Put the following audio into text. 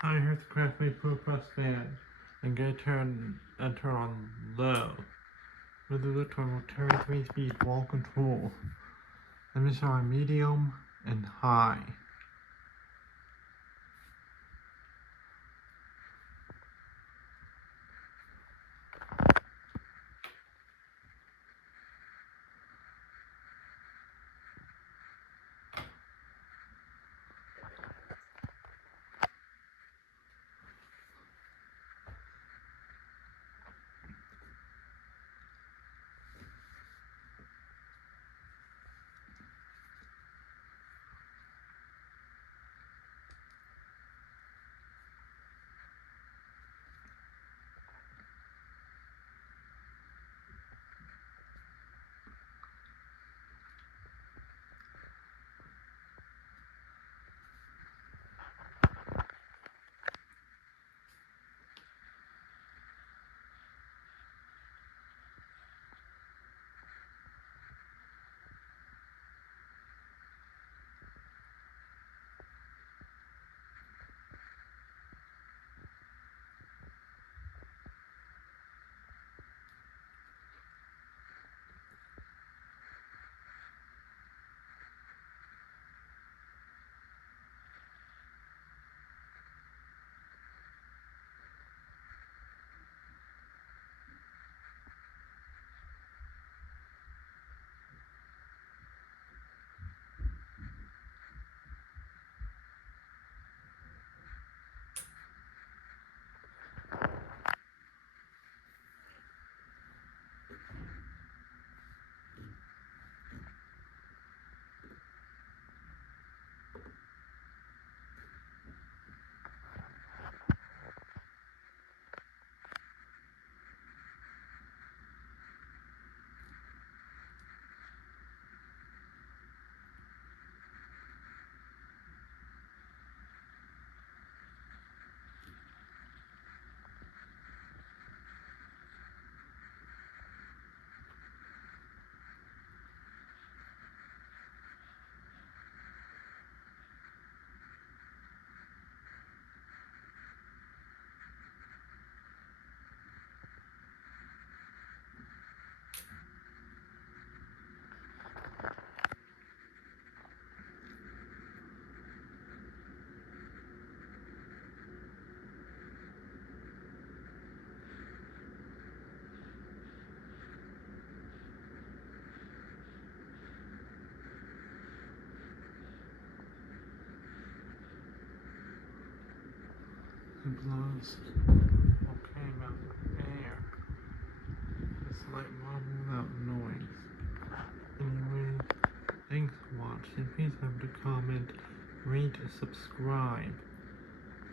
I heard the correctly press band and get turn on low. With the turn 3 speed wall control. Let me start on medium and high. It blows okay about air. It's like marble without noise. Anyway, thanks for watching. Please remember to comment, rate, and subscribe.